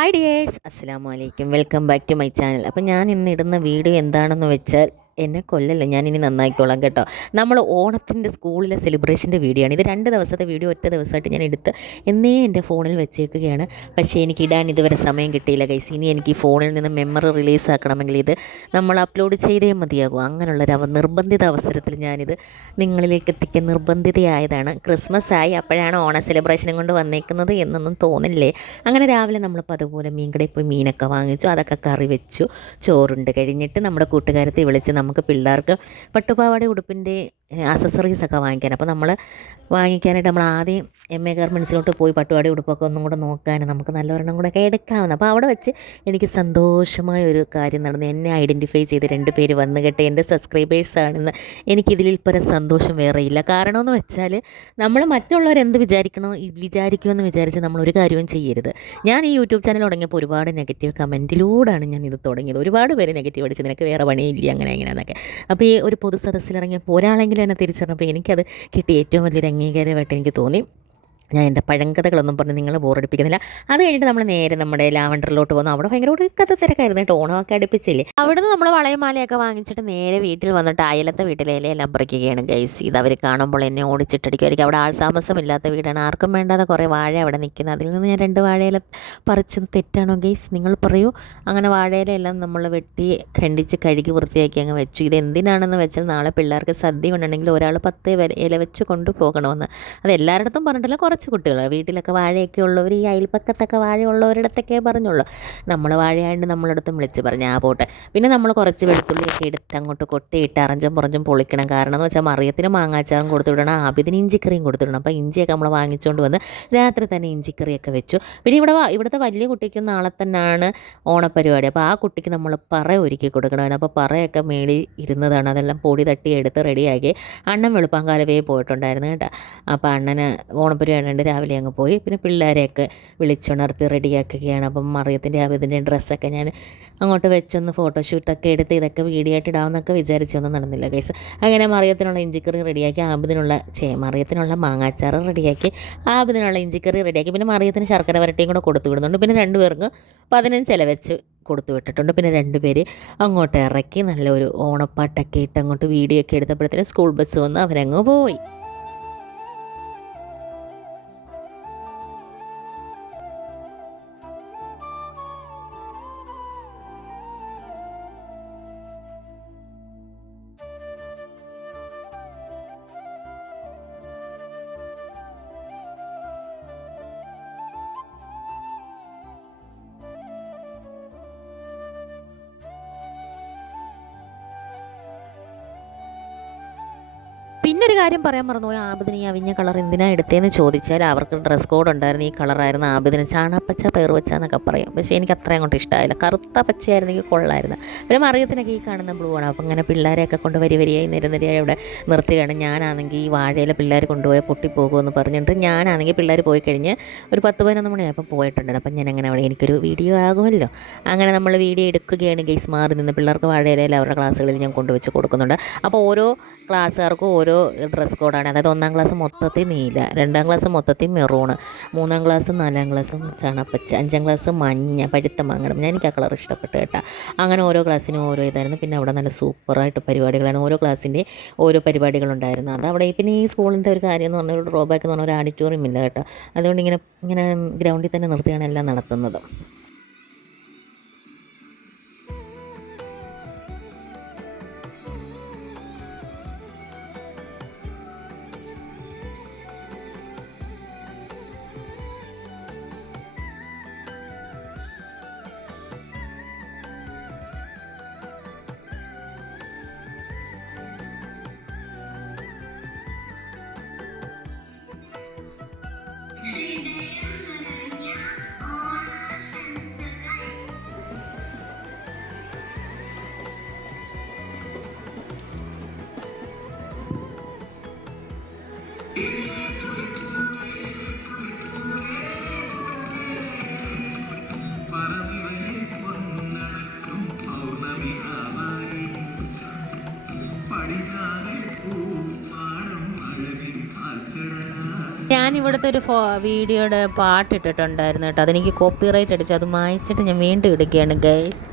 Hi dears അസ്സാം വലൈക്കും welcome back to my channel അപ്പോൾ ഞാൻ ഇന്ന് ഇടുന്ന വീഡിയോ എന്താണെന്ന് വെച്ചാൽ എന്നെ കൊല്ലല്ല? ഞാൻ ഇനി നന്നാക്കിക്കോളാം കേട്ടോ. നമ്മൾ ഓണത്തിന്റെ സ്കൂളിലെ സെലിബ്രേഷന്റെ വീഡിയോ ആണ്. ഇത് രണ്ട് ദിവസത്തെ വീഡിയോ ഒറ്റ ദിവസമായിട്ട് ഞാൻ എടുത്ത് എന്നേ എന്റെ ഫോണിൽ വെച്ചേക്കുകയാണ്. പക്ഷേ എനിക്ക് ഇടാൻ ഇതുവരെ സമയം കിട്ടിയില്ല ഗൈസ് ഇനി എനിക്ക് ഫോണിൽ നിന്ന് മെമ്മറി റിലീസ് ആക്കണമെങ്കിൽ ഇത് നമ്മൾ അപ്ലോഡ് ചെയ്തേ മതിയാകും. അങ്ങനെയുള്ളൊരു അവ നിർബന്ധിത അവസരത്തിൽ ഞാനിത് നിങ്ങളിലേക്ക് എത്തിക്കാൻ നിർബന്ധിതയായതാണ്. ക്രിസ്മസ് ആയി അപ്പോഴാണ് ഓണ സെലിബ്രേഷനും കൊണ്ട് വന്നേക്കുന്നത് എന്നൊന്നും തോന്നില്ലേ? അങ്ങനെ രാവിലെ നമ്മളിപ്പോൾ അതുപോലെ മീൻകടയിൽ പോയി മീനൊക്കെ വാങ്ങിച്ചു. അതൊക്കെ കറി വെച്ചു. ചോറുണ്ട് കഴിഞ്ഞിട്ട് നമ്മുടെ കൂട്ടുകാരത്തെ വിളിച്ച് നമുക്ക് പിള്ളേർക്ക് പട്ടുപാവാട ഉടുപ്പിന്റെ അസസറീസ് ഒക്കെ വാങ്ങിക്കാൻ. അപ്പോൾ നമ്മൾ വാങ്ങിക്കാനായിട്ട് നമ്മൾ ആദ്യം എം എ ഗവർമെൻസിലോട്ട് പോയി പട്ടുപാടി ഉടുപ്പൊക്കെ ഒന്നും കൂടെ നോക്കാൻ നമുക്ക് നല്ലൊരെണ്ണം കൂടെ ഒക്കെ എടുക്കാവുന്ന. അപ്പോൾ അവിടെ വെച്ച് എനിക്ക് സന്തോഷമായ ഒരു കാര്യം നടന്നു. എന്നെ ഐഡന്റിഫൈ ചെയ്ത് രണ്ട് പേര് വന്ന് കേട്ട്. എന്റെ സബ്സ്ക്രൈബേഴ്സാണെന്ന് എനിക്കിതിൽ പരം സന്തോഷം വേറെയില്ല കാരണമെന്ന് വെച്ചാൽ നമ്മൾ മറ്റുള്ളവർ എന്ത് വിചാരിക്കണോ വിചാരിക്കുമെന്ന് വിചാരിച്ച് നമ്മൾ ഒരു കാര്യവും ചെയ്യരുത്. ഞാൻ ഈ യൂട്യൂബ് ചാനൽ തുടങ്ങിയപ്പോൾ ഒരുപാട് നെഗറ്റീവ് കമന്റിലൂടെയാണ് ഞാൻ ഇത് തുടങ്ങിയത്. ഒരുപാട് പേര് നെഗറ്റീവ് അടിച്ച് നിനക്ക് വേറെ പണിയില്ല അങ്ങനെ എങ്ങനെയാണെന്നൊക്കെ അപ്പോൾ ഈ ഒരു പൊതു സദസ്സിലിറങ്ങിയപ്പോൾ ഒരാളെങ്കിലും എന്നെ തിരിച്ചറിഞ്ഞപ്പോൾ എനിക്കത് കിട്ടിയ ഏറ്റവും വലിയൊരു അംഗീകാരമായിട്ട് എനിക്ക് തോന്നി. ഞാൻ എന്റെ പഴങ്കഥകളൊന്നും പറഞ്ഞ് നിങ്ങളെ ബോറടിപ്പിക്കുന്നില്ല. അത് കഴിഞ്ഞിട്ട് നമ്മൾ നേരെ നമ്മുടെ ലാവണ്ടറിലോട്ട് പോകുന്നു അവിടെ ഭയങ്കര ഒരു കഥ തിരക്കായിരുന്നു കേട്ടോ. ഓണമൊക്കെ അടുപ്പിച്ചില്ലേ. അവിടുന്ന് നമ്മൾ വളയമാലയൊക്കെ വാങ്ങിച്ചിട്ട് നേരെ വീട്ടിൽ വന്നിട്ട് അയലത്തെ വീട്ടിലെ ഇലയെല്ലാം പറിക്കുകയാണ് ഗൈസ് ഇത് അവർ കാണുമ്പോൾ എന്നെ ഓടിച്ചിട്ടടിക്കുമായിരിക്കും അവിടെ ആൾ താമസമില്ലാത്ത വീടാണ്. ആർക്കും വേണ്ടാതെ കുറേ വാഴ അവിടെ നിൽക്കുന്നത്. അതിൽ നിന്ന് ഞാൻ രണ്ട് വാഴയില പറിച്ചത് തെറ്റാണോ ഗൈസ് നിങ്ങൾ പറയൂ. അങ്ങനെ വാഴയിലെല്ലാം നമ്മൾ വെട്ടി ഖണ്ഡിച്ച് കഴുകി വൃത്തിയാക്കി അങ്ങ് വെച്ചു. ഇത് എന്തിനാണെന്ന് വെച്ചാൽ നാളെ പിള്ളേർക്ക് സദ്യ ഉണ്ടെങ്കിൽ ഒരാൾ പത്ത് ഇല വെച്ച് കൊണ്ടുപോകണമെന്ന്. അത് എല്ലായിടത്തും പറഞ്ഞിട്ടില്ല. കുറച്ച് കുട്ടികൾ വീട്ടിലൊക്കെ വാഴയൊക്കെ ഉള്ളവർ ഈ അയൽപ്പക്കത്തൊക്കെ വാഴയുള്ളവരിടത്തൊക്കെ പറഞ്ഞുള്ളൂ. നമ്മൾ വാഴയായിട്ട് നമ്മളടുത്തും വിളിച്ച് പറഞ്ഞു ആ പോട്ടെ. പിന്നെ നമ്മൾ കുറച്ച് വെളുത്തുള്ളിയൊക്കെ എടുത്ത് അങ്ങോട്ട് കൊട്ടിയിട്ട് അറഞ്ചും പുറഞ്ചും പൊളിക്കണം. കാരണം എന്ന് വെച്ചാൽ മറിയത്തിന് മാങ്ങാച്ചാറും കൊടുത്തു വിടണം ആബിദിന് ഇഞ്ചിക്കറിയും കൊടുത്തു വിടണം. അപ്പോൾ ഇഞ്ചിയൊക്കെ നമ്മൾ വാങ്ങിച്ചുകൊണ്ട് വന്ന് രാത്രി തന്നെ ഇഞ്ചിക്കറിയൊക്കെ വെച്ചു. പിന്നെ ഇവിടെ ഇവിടുത്തെ വലിയ കുട്ടിക്ക് നാളെ തന്നെയാണ് ഓണപ്പരിപാടി. അപ്പോൾ ആ കുട്ടിക്ക് നമ്മൾ പറ ഒരുക്കി കൊടുക്കണമായിരുന്നു. അപ്പോൾ പറയൊക്കെ മേളി ഇരുന്നതാണ്. അതെല്ലാം പൊടി തട്ടി എടുത്ത് റെഡിയാക്കി അണ്ണൻ വെളുപ്പാങ്കാലവേ പോയിട്ടുണ്ടായിരുന്നു കേട്ടോ. അപ്പോൾ അണ്ണന് ഓണപ്പരിപാടി ഉണ്ട് രാവിലെ അങ്ങ് പോയി. പിന്നെ പിള്ളേരെയൊക്കെ വിളിച്ചുണർത്തി റെഡിയാക്കുകയാണ്. അപ്പം മറിയത്തിന്റെ ആബിദിന്റെ ഡ്രസ്സൊക്കെ ഞാൻ അങ്ങോട്ട് വെച്ചൊന്ന് ഫോട്ടോഷൂട്ടൊക്കെ എടുത്ത് ഇതൊക്കെ വീഡിയോ ആയിട്ട് ഇടാമെന്നൊക്കെ വിചാരിച്ചൊന്നും നടന്നില്ല കേസ് അങ്ങനെ മറിയത്തിനുള്ള ഇഞ്ചിക്കറി റെഡിയാക്കി ആബിദിനുള്ള ചേ മറിയത്തിനുള്ള മാങ്ങാച്ചാറ് റെഡിയാക്കി ആബിദിനുള്ള ഇഞ്ചിക്കറി റെഡിയാക്കി. പിന്നെ മറിയത്തിന് ശർക്കര വരട്ടിയും കൂടെ കൊടുത്തു വിടുന്നുണ്ട്. പിന്നെ രണ്ടുപേർക്ക് പതിനഞ്ച് ഇല വെച്ച് കൊടുത്തു വിട്ടിട്ടുണ്ട്. പിന്നെ രണ്ടുപേര് അങ്ങോട്ട് ഇറക്കി നല്ലൊരു ഓണപ്പാട്ടൊക്കെ ഇട്ട് അങ്ങോട്ട് വീഡിയോ ഒക്കെ എടുത്തപ്പോഴത്തേനും സ്കൂൾ ബസ് വന്ന് അവരങ്ങ് പോയി. പിന്നെ ഒരു കാര്യം പറയാൻ മറന്നുപോയി ആബിദിന് ഈ അവിഞ്ഞ കളർ എന്തിനാണ് എടുത്തതെന്ന് ചോദിച്ചാൽ അവർക്ക് ഡ്രസ് കോഡ് ഉണ്ടായിരുന്നു. ഈ കളറായിരുന്നു ആബിദിന്. ചാണപ്പച്ച പയറുവച്ച വെച്ച എന്നൊക്കെ പറയും. പക്ഷേ എനിക്ക് അത്ര അങ്ങോട്ട് ഇഷ്ടമായില്ല കറുത്ത പച്ചയായിരുന്നെങ്കിൽ കൊള്ളായിരുന്നു. പിന്നെ മറിയത്തിനൊക്കെ ഈ കാണുന്ന ബ്ലൂ ആണ്. അപ്പോൾ അങ്ങനെ പിള്ളേരെയൊക്കെ കൊണ്ട് വരി വരിയായി നിരനിരയായി അവിടെ നിർത്തുകയാണ്. ഞാനാണെങ്കിൽ ഈ വാഴയിലെ പിള്ളേർ കൊണ്ടുപോയാൽ പൊട്ടിപ്പോകുമെന്ന് പറഞ്ഞിട്ട് ഞാനാണെങ്കിൽ പിള്ളേർ പോയി കഴിഞ്ഞ് ഒരു പത്ത് പതിനൊന്ന് മണിയായപ്പോൾ പോയിട്ടുണ്ടായിരുന്നു. അപ്പം ഞാൻ അങ്ങനെ അവിടെ എനിക്കൊരു വീഡിയോ ആകുമല്ലോ. അങ്ങനെ നമ്മൾ വീഡിയോ എടുക്കുകയാണ് ഗെയ്സ് മാറി നിന്ന് പിള്ളേർക്ക് വാഴയിലയിൽ അവരുടെ ക്ലാസ്സുകളിൽ ഞാൻ കൊണ്ടുവച്ച് കൊടുക്കുന്നുണ്ട്. അപ്പോൾ ഓരോ ക്ലാസ്സുകാർക്കും ഓരോ ഡ്രസ് കോഡാണ് അതായത് ഒന്നാം ക്ലാസ് മൊത്തത്തിൽ നീല രണ്ടാം ക്ലാസ് മൊത്തത്തിൽ മെറൂണ് മൂന്നാം ക്ലാസ് നാലാം ക്ലാസ്സും ചണപ്പച്ച അഞ്ചാം ക്ലാസ് മഞ്ഞ പഴുത്ത മങ്ങടം. ഞാൻ എനിക്ക് ആ കളർ ഇഷ്ടപ്പെട്ടു കേട്ടോ. അങ്ങനെ ഓരോ ക്ലാസ്സിനും ഓരോ ഇതായിരുന്നു. പിന്നെ അവിടെ നല്ല സൂപ്പറായിട്ട് പരിപാടികളാണ്. ഓരോ ക്ലാസ്സിന്റെ ഓരോ പരിപാടികളുണ്ടായിരുന്നു അത് അവിടെ പിന്നെ ഈ സ്കൂളിന്റെ ഒരു കാര്യം എന്ന് പറഞ്ഞാൽ ഒരു ഡ്രോബാക്ക് എന്ന് പറഞ്ഞാൽ ഒരു ആഡിറ്റോറിയം ഇല്ല കേട്ടോ. അതുകൊണ്ട് ഇങ്ങനെ ഇങ്ങനെ ഗ്രൗണ്ടിൽ തന്നെ നിർത്തിയാണ് എല്ലാം നടത്തുന്നത്. ഞാൻ ഇവിടുത്തെ ഒരു ഫോ വീഡിയോയുടെ പാട്ടിട്ടിട്ടുണ്ടായിരുന്നു കേട്ടോ. അതെനിക്ക് കോപ്പി റൈറ്റ് അടിച്ചു അത് മായച്ചിട്ട് ഞാൻ വീണ്ടും ഇടുകയാണ് ഗൈസ്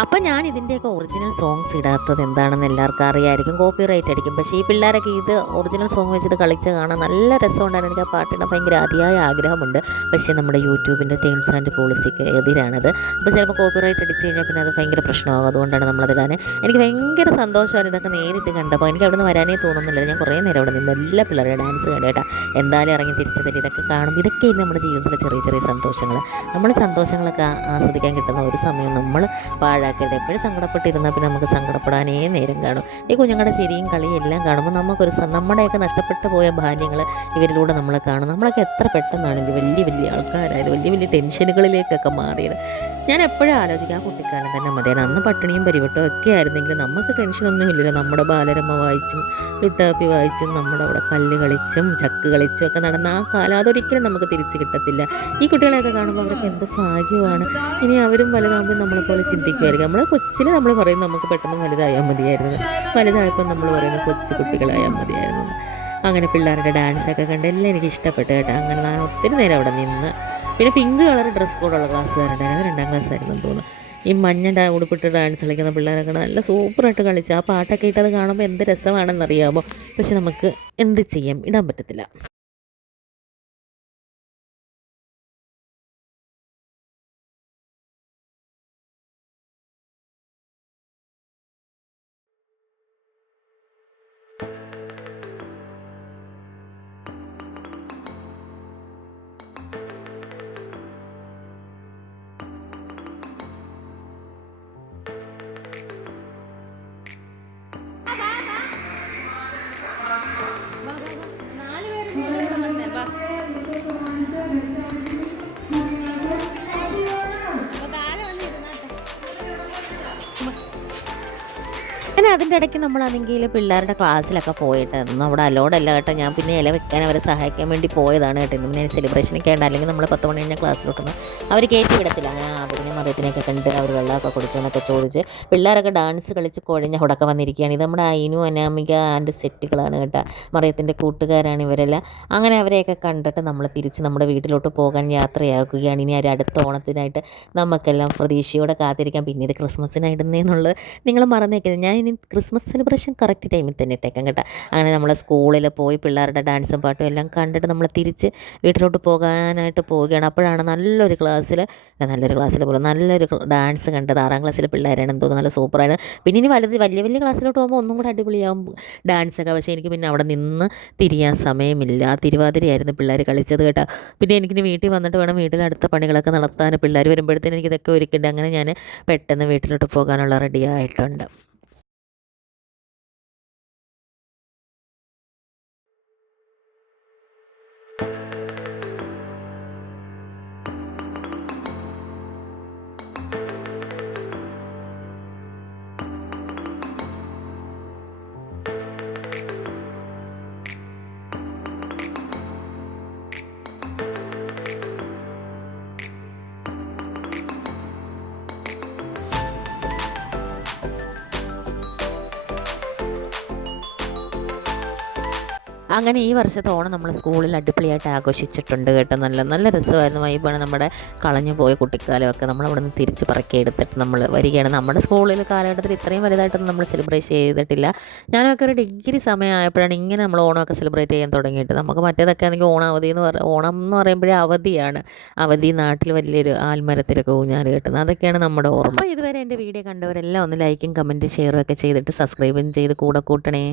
അപ്പം ഞാൻ ഇതിന്റെയൊക്കെ ഒറിജിനൽ സോങ്സ് ഇടാത്തത് എന്താണെന്ന് എല്ലാവർക്കും അറിയായിരിക്കും. കോപ്പി റൈറ്റ് അടിക്കും പക്ഷേ ഈ പിള്ളേരൊക്കെ ഇത് ഒറിജിനൽ സോങ് വെച്ചിട്ട് കളിച്ച് കാണാൻ നല്ല രസമുണ്ടായിരുന്നു. എനിക്ക് ആ പാട്ടിടാൻ ഭയങ്കര അതിയായ ആഗ്രഹമുണ്ട്. പക്ഷേ നമ്മുടെ യൂട്യൂബിന്റെ ടേംസ് ആൻഡ് പോളിസിക്ക് എതിരാണത്. അപ്പോൾ ചിലപ്പോൾ കോപ്പി റൈറ്റ് അടിച്ച് കഴിഞ്ഞാൽ പിന്നെ അത് ഭയങ്കര പ്രശ്നമാകും. അതുകൊണ്ടാണ് നമ്മളതിടാൻ എനിക്ക് ഭയങ്കര സന്തോഷമാണ് ഇതൊക്കെ നേരിട്ട് കണ്ടപ്പോൾ. എനിക്ക് അവിടെ നിന്ന് വരാനേ തോന്നുന്നില്ല. ഞാൻ കുറേ നേരം അവിടെ നിന്ന് എല്ലാ പിള്ളേരുടെ ഡാൻസ് കണ്ടേട്ടാ എന്തായാലും ഇറങ്ങി തിരിച്ചു തരും. ഇതൊക്കെ കാണും ഇതൊക്കെ നമ്മുടെ ജീവിതത്തിലെ ചെറിയ ചെറിയ സന്തോഷങ്ങൾ നമ്മൾ സന്തോഷങ്ങളൊക്കെ ആസ്വദിക്കാൻ കിട്ടുന്ന ഒരു സമയം നമ്മൾ പാഴാക്കരുത് എപ്പോഴും സങ്കടപ്പെട്ടിരുന്നാൽ പിന്നെ നമുക്ക് സങ്കടപ്പെടാനേ നേരം കാണും. ഈ കുഞ്ഞുങ്ങളുടെ ചിരിയും കളിയും എല്ലാം കാണുമ്പോൾ നമുക്കൊരു നമ്മുടെയൊക്കെ നഷ്ടപ്പെട്ടു പോയ ബാല്യങ്ങൾ ഇവരിലൂടെ നമ്മളെ കാണും. നമ്മളൊക്കെ എത്ര പെട്ടെന്നാണ് ഇത് വലിയ വലിയ ആൾക്കാരായത് വലിയ വലിയ ടെൻഷനുകളിലേക്കൊക്കെ മാറിയത്. ഞാൻ എപ്പോഴും ആലോചിക്കും കുട്ടിക്കാലം തന്നെ മതിയാണ് അന്ന് പട്ടിണിയും പരിവട്ടവും ഒക്കെ ആയിരുന്നെങ്കിൽ നമുക്ക് ടെൻഷനൊന്നും ഇല്ലല്ലോ. നമ്മുടെ ബാലരമ വായിച്ചും ലുട്ടാപ്പി വായിച്ചും നമ്മുടെ അവിടെ കല്ല് കളിച്ചും ചക്ക് കളിച്ചും ഒക്കെ നടന്ന ആ കാലം അതൊരിക്കലും നമുക്ക് തിരിച്ചു കിട്ടത്തില്ല. ഈ കുട്ടികളെയൊക്കെ കാണുമ്പോൾ അവർക്ക് എന്ത് ഭാഗ്യമാണ്. ഇനി അവരും വലുതാകുമ്പോൾ നമ്മളെപ്പോലെ ചിന്തിക്കുമായിരിക്കും. നമ്മൾ കൊച്ചിനെ നമ്മൾ പറയും നമുക്ക് പെട്ടെന്ന് വലുതായാൽ മതിയായിരുന്നു. വലുതായപ്പോൾ നമ്മൾ പറയുന്നത് കൊച്ചു കുട്ടികളായാൽ മതിയായിരുന്നു. അങ്ങനെ പിള്ളേരുടെ ഡാൻസൊക്കെ കണ്ട് എല്ലാം എനിക്ക് ഇഷ്ടപ്പെട്ടു കേട്ടോ. അങ്ങനെ ഒത്തിരി നേരം അവിടെ നിന്ന് പിന്നെ പിങ്ക് കളർ ഡ്രസ് കോഡുള്ള ക്ലാസ്സുകാരുണ്ടായിരുന്നു രണ്ടാം ക്ലാസ് ആയിരുന്നു തോന്നുന്നു. ഈ മഞ്ഞ ഉടുപ്പിട്ട് ഡാൻസ് കളിക്കുന്ന പിള്ളേരൊക്കെ നല്ല സൂപ്പറായിട്ട് കളിച്ച് ആ പാട്ടൊക്കെ ഇട്ടത് കാണുമ്പോൾ എന്ത് രസമാണെന്നറിയാമോ പക്ഷെ നമുക്ക് എന്ത് ചെയ്യാം? ഇടാൻ പറ്റത്തില്ല. അങ്ങനെ അതിന്റെ ഇടയ്ക്ക് നമ്മളാണെങ്കിൽ പിള്ളേരുടെ ക്ലാസ്സിലൊക്കെ പോയിട്ട് അവിടെ അലോഡല്ല കേട്ടോ. ഞാൻ പിന്നെ ഇല വെക്കാൻ അവരെ സഹായിക്കാൻ വേണ്ടി പോയതാണ് കേട്ടോ. ഇന്ന് പിന്നെ സെലിബ്രേഷനൊക്കെ ഉണ്ട് അല്ലെങ്കിൽ നമ്മൾ പത്ത് മണി കഴിഞ്ഞാൽ ക്ലാസ്സിലോട്ടൊന്നും അവർ കയറ്റി വിടത്തില്ല. അങ്ങനെ അവരിനെ മറിയത്തിനെയൊക്കെ കണ്ട് അവർ വെള്ളമൊക്കെ കുടിച്ചോന്നൊക്കെ ചോദിച്ച് പിള്ളേരൊക്കെ ഡാൻസ് കളിച്ച് കുഴഞ്ഞ ഉടക്കം വന്നിരിക്കുകയാണ്. ഇത് നമ്മുടെ അയിനു അനാമിക ആൻഡ് സെറ്റുകളാണ് കേട്ടോ. മറിയത്തിന്റെ കൂട്ടുകാരാണ് ഇവരെല്ലാം. അങ്ങനെ അവരെയൊക്കെ കണ്ടിട്ട് നമ്മൾ തിരിച്ച് നമ്മുടെ വീട്ടിലോട്ട് പോകാൻ യാത്രയാക്കുകയാണ്. ഇനി ഒരു അടുത്ത ഓണത്തിനായിട്ട് നമുക്കെല്ലാം പ്രതീക്ഷയോടെ കാത്തിരിക്കാം. പിന്നെ ഇത് ക്രിസ്മസിനായിടുന്നതെന്നുള്ളത് നിങ്ങൾ മറന്നേക്കരുത്. ഞാൻ ഇനി ക്രിസ്മസ് സെലിബ്രേഷൻ കറക്റ്റ് ടൈമിൽ തന്നെ ഇട്ടേക്കാം കേട്ടോ. അങ്ങനെ നമ്മളെ സ്കൂളിൽ പോയി പിള്ളേരുടെ ഡാൻസും പാട്ടും എല്ലാം കണ്ടിട്ട് നമ്മൾ തിരിച്ച് വീട്ടിലോട്ട് പോകാനായിട്ട് പോവുകയാണ്. അപ്പോഴാണ് നല്ലൊരു ക്ലാസ്സിൽ നല്ലൊരു ക്ലാസ്സിൽ പോലും നല്ലൊരു ഡാൻസ് കണ്ടത്. ആറാം ക്ലാസ്സിലെ പിള്ളേരാണെന്ന് തോന്നുന്നു നല്ല സൂപ്പറായിരുന്നു. പിന്നെ ഇനി വലുത് വലിയ വലിയ ക്ലാസ്സിലോട്ട് പോകുമ്പോൾ ഒന്നും കൂടെ അടിപൊളിയാവും ഡാൻസൊക്കെ പക്ഷേ എനിക്ക് പിന്നെ അവിടെ നിന്ന് തിരിയാൻ സമയമില്ല. തിരുവാതിരയായിരുന്നു പിള്ളേർ കളിച്ചത് കേട്ടോ. പിന്നെ എനിക്കിനി വീട്ടിൽ വന്നിട്ട് വേണം വീട്ടിൽ അടുത്ത പണികളൊക്കെ നടത്താൻ. പിള്ളേർ വരുമ്പോഴത്തേനും എനിക്കിതൊക്കെ ഒരുക്കിയിട്ട് അങ്ങനെ ഞാൻ പെട്ടെന്ന് വീട്ടിലോട്ട് പോകാനുള്ള റെഡി ആയിട്ടുണ്ട്. അങ്ങനെ ഈ വർഷത്തെ ഓണം നമ്മൾ സ്കൂളിൽ അടിപൊളിയായിട്ട് ആഘോഷിച്ചിട്ടുണ്ട് കേട്ടോ. നല്ല നല്ല രസമായിരുന്നു വൈബാണ് നമ്മുടെ കളഞ്ഞു പോയ കുട്ടിക്കാലമൊക്കെ നമ്മൾ അവിടെ നിന്ന് തിരിച്ച് പറക്കി എടുത്തിട്ട് നമ്മൾ വരികയാണ്. നമ്മുടെ സ്കൂളിൽ കാലഘട്ടത്തിൽ ഇത്രയും വലുതായിട്ടൊന്നും നമ്മൾ സെലിബ്രേറ്റ് ചെയ്തിട്ടില്ല. ഞാനൊക്കെ ഒരു ഡിഗ്രി സമയമായപ്പോഴാണ് ഇങ്ങനെ നമ്മൾ ഓണമൊക്കെ സെലിബ്രേറ്റ് ചെയ്യാൻ തുടങ്ങിയിട്ട്. നമുക്ക് മറ്റേതൊക്കെ ആണെങ്കിൽ ഓണാവധി എന്ന് പറ ഓണം എന്ന് പറയുമ്പോഴേ അവധിയാണ്. അവധി നാട്ടിൽ വലിയൊരു ആൽമരത്തിലൊക്കെ ഊഞ്ഞാൽ കിട്ടുന്നത് അതൊക്കെയാണ് നമ്മുടെ ഓർമ്മ. ഇതുവരെ എന്റെ വീഡിയോ കണ്ടവരെല്ലാം ഒന്ന് ലൈക്കും കമന്റും ഷെയറും ഒക്കെ ചെയ്തിട്ട് സബ്സ്ക്രൈബും ചെയ്ത് കൂടെ കൂട്ടണേ.